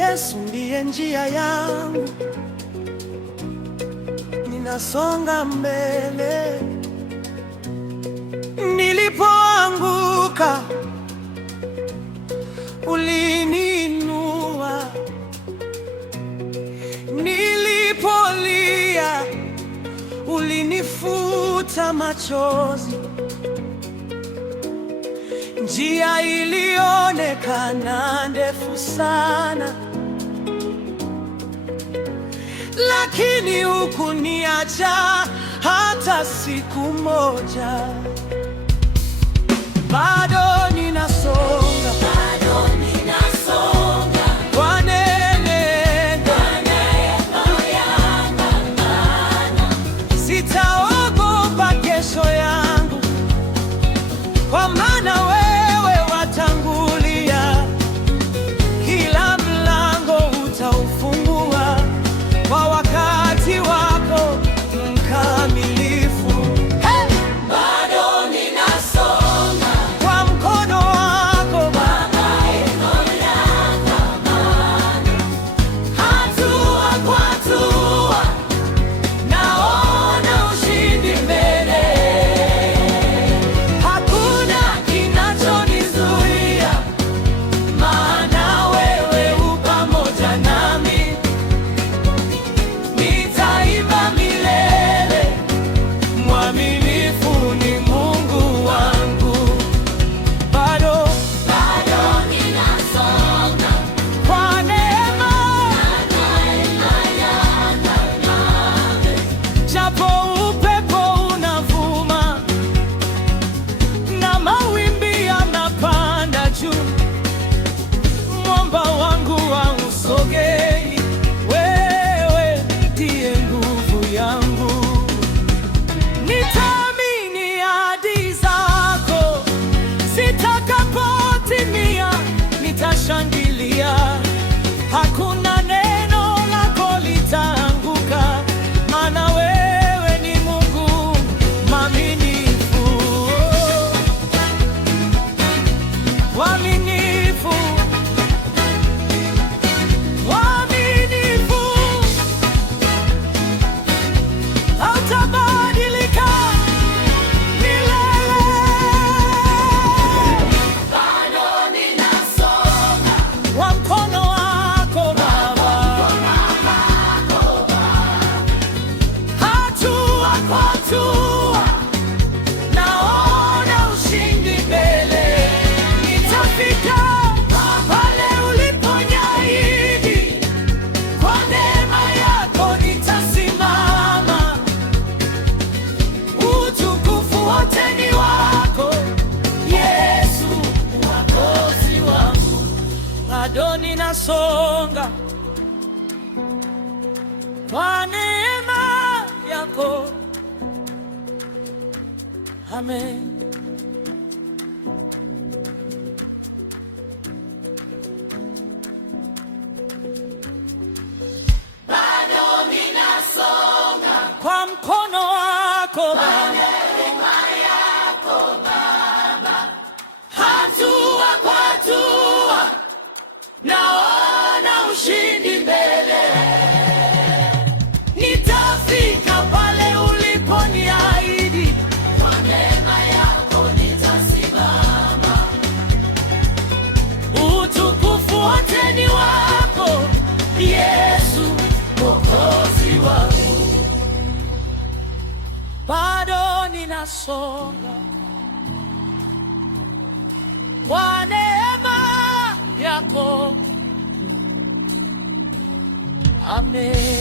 Yesu ndiye njia yangu, ninasonga mbele. Nilipoanguka uliniinua, nilipolia ulinifuta machozi. Njia ilionekana ndefu sana, lakini hukuniacha hata siku moja. Bado ninasonga, kwa neema yako. Sitaogopa kesho yangu, kwa maana wewe watangulia. Kila mlango utaufungua kwa wakati wako mkamilifu. Bado ninasonga kwa mkono wako Baba, hatua kwa hatua, naona ushindi mbele. hakuna kinachonizuia, Maana wewe u pamoja nami, nitaimba milele. mwaminifu ni Mungu wangu. Bado ninasonga kwa neema, japo upepo unavuma na mawimbi yanapanda juu, mwamba wangu hausogei. Wewe ndiye nguvu yangu. Nitaamini ahadi zako, zitakapotimia nitashangilia. Hakuna neno lako litaanguka, maana wewe ni Mungu mwaminifu. Mwaminifu, mwaminifu, hautabadilika milele. bado ninasonga Kwa mkono wako Baba, hatua kwa hatua, naona ushindi mbele. Nitafika pale uliponiahidi, kwa neema yako nitasimama. Utukufu wote ni wako Yesu, Mwokozi wangu. Bado ninasonga kwa neema yako. Amen. bado ninasonga Kwa mkono wako Baba, hatua kwa hatua, naona ushindi mbele. nitafika pale uliponiahidi. Kwa neema yako nitasimama, Utukufu wote ni wako Yesu, Mwokozi wangu. Bado ninasonga kwa neema yako. Amen.